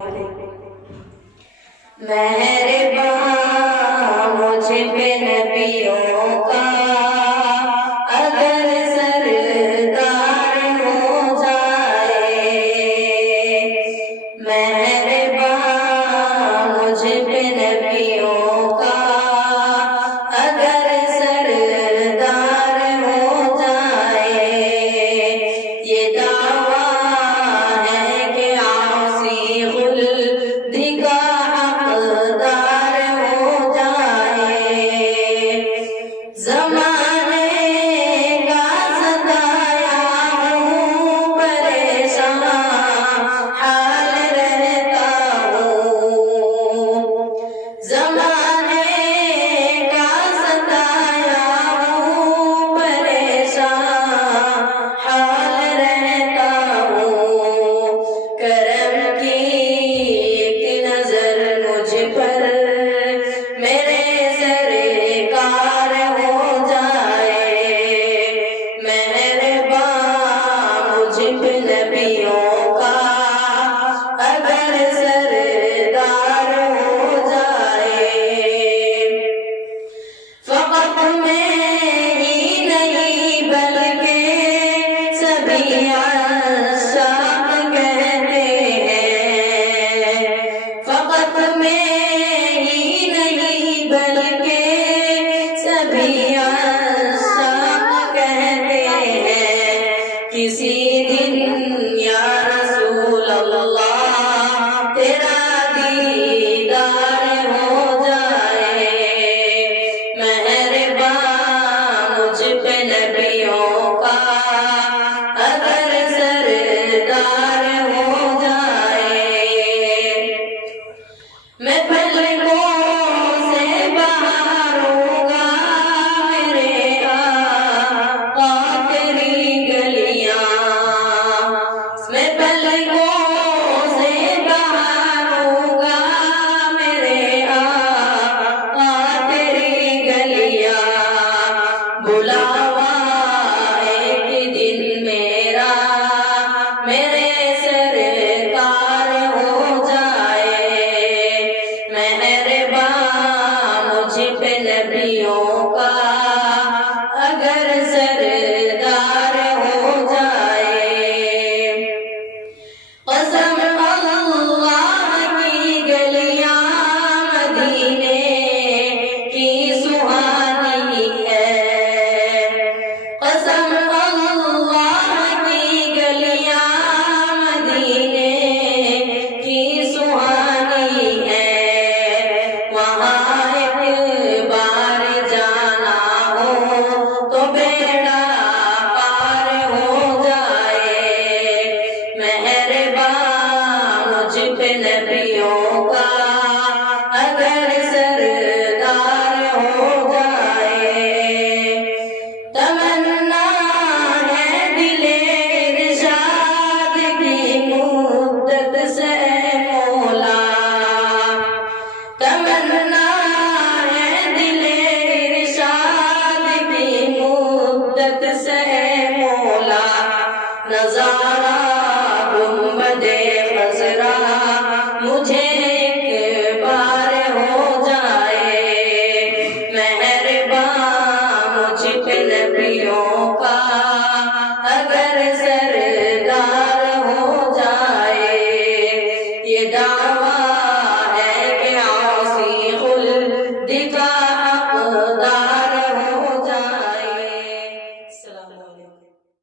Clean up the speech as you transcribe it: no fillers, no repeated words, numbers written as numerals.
مہرباں مجھ پہ نبیوں کا اگر سردار ہو جائے، مہرباں مجھ پہ نبیوں کا اگر سردار ہو جائے، یہ دعویٰ ہے کہ عاصی خلد کا حقدار ہو جائے، زمانے کا ستایا ہوں پریشان حال رہتا ہوں، زمانے کا ستایا ہوں پریشان حال رہتا ہوں، کرم کی ایک نظر مجھ پر میرے سرکار ہو جائے، مہرباں مجھ پہ نبیوں کا اگر سردار ہو جائے، فقط میں ہی نہیں بلکہ سبھی عاشق کہتے ہیں، فقط میں ہی نہیں بلکہ سبھی عاشق کہتے ہیں، کسی دن یا رسول اللہ تیرا دیدار ہو جائے، مہرباں مجھ پہ نبیوں کا اگر سردار ہو جائے، میں پلکوں سے بہاروں گا میرے آقا تیری گلیاں، میں پلکوں سے بہاروں گا میرے آقا تیری گلیاں، بلاوا ایک دن میرا میرے سرکار ہو جائے، مہرباں مجھ پہ نبیوں کا اگر سردار ہو جائے، قسم اللہ کی گلیاں مدینے کی سہانی ہے، قسم اللہ کی گلیاں مدینے کی سہانی ہے، وہاں ایک بار جانا ہو تو بیڑا پار ہو جائے، مہرباں مجھ پہ نبیوں کا اگر سردار ہو جائے، تمنا ہے دل ارشاد کی مدت سے مولا، تمنا ہے دل ارشاد کی مدت سے مولا، نظارہ گنبد خضرا مجھے ایک بار ہو جائے، مہرباں مجھ پہ نبیوں کا اگر سردار ہو جائے، یہ